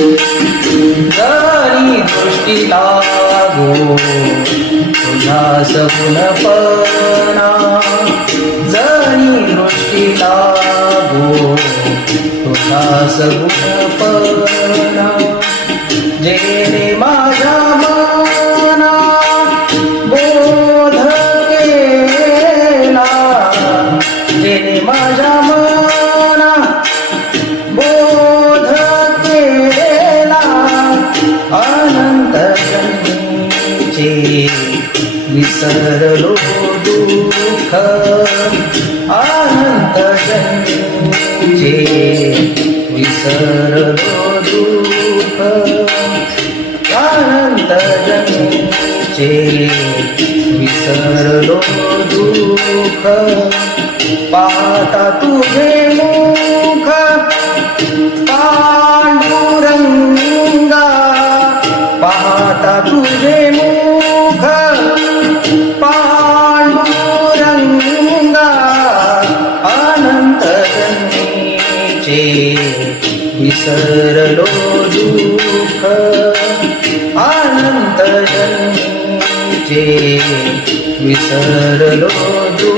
जरी दृष्टी लागो तुझा सगुणपणा, जरी दृष्टी लागो तुझा सगुणपणा, जेणे माझ्या मना बोध केला, जेणे माझ्या मना बोध केला, अनंत जन्मीचे विसरलो दुःख, अनंत जन्मीचे विसरलो दुःख, अनंत जन्मीचे विसरलो दुःख, पाहता तुझे मुख पांडुरंगा, पाहता तुझे मुख पांडुरंगा, अनंत जन्मीचे विसरलो दुःख, अनंत जन्मीचे विसरलो दुःख.